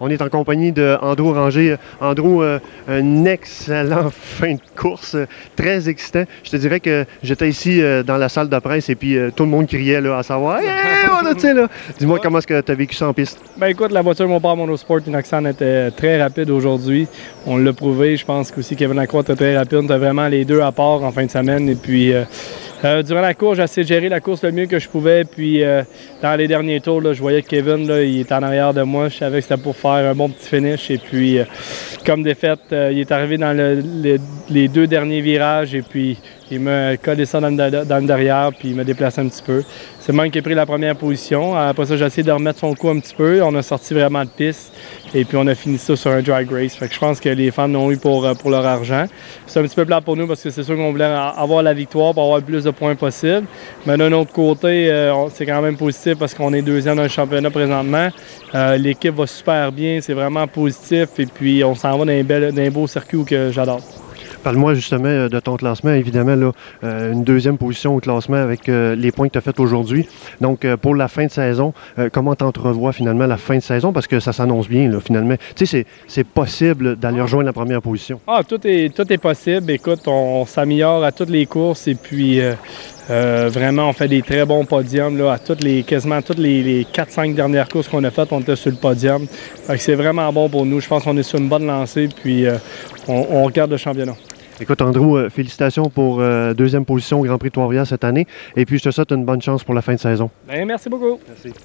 On est en compagnie d'Andrew Ranger. Andrew, un excellent fin de course, très excitant. Je te dirais que j'étais ici dans la salle de presse et puis tout le monde criait là, à savoir « Hey, on a là! » Dis-moi comment est-ce que tu as vécu ça en piste? Ben écoute, la voiture Mopar Monosport Inoxan était très rapide aujourd'hui. On l'a prouvé. Je pense qu'aussi Kevin Lacroix était très rapide. On a vraiment les deux à part en fin de semaine. Et puis, durant la course, j'ai essayé de gérer la course le mieux que je pouvais. Puis, dans les derniers tours, là, je voyais que Kevin, là, il était en arrière de moi. Je savais que c'était pour faire un bon petit finish. Et puis, comme défaite, il est arrivé dans les deux derniers virages. Et puis, il m'a collé ça dans le derrière. Puis, il m'a déplacé un petit peu. C'est moi qui ai pris la première position. Après ça, j'ai essayé de remettre son coup un petit peu. On a sorti vraiment de piste. Et puis, on a fini ça sur un drag race. Fait que je pense que les fans l'ont eu pour leur argent. C'est un petit peu plat pour nous parce que c'est sûr qu'on voulait avoir la victoire pour avoir le plus de points possible. Mais d'un autre côté, c'est quand même positif parce qu'on est deuxième dans le championnat présentement. L'équipe va super bien. C'est vraiment positif. Et puis, on s'en va dans un beau circuit que j'adore. Parle-moi justement de ton classement. Évidemment, là, une deuxième position au classement avec les points que tu as fait aujourd'hui. Donc, pour la fin de saison, comment tu entrevois finalement la fin de saison? Parce que ça s'annonce bien, là, finalement. Tu sais, c'est possible d'aller rejoindre la première position. Tout est possible. Écoute, on s'améliore à toutes les courses et puis vraiment, on fait des très bons podiums. Là, quasiment toutes les 4-5 dernières courses qu'on a faites, on était sur le podium. C'est vraiment bon pour nous. Je pense qu'on est sur une bonne lancée puis on regarde le championnat. Écoute, Andrew, félicitations pour deuxième position au Grand Prix de Trois-Rivières cette année. Et puis, je te souhaite une bonne chance pour la fin de saison. Bien, merci beaucoup. Merci.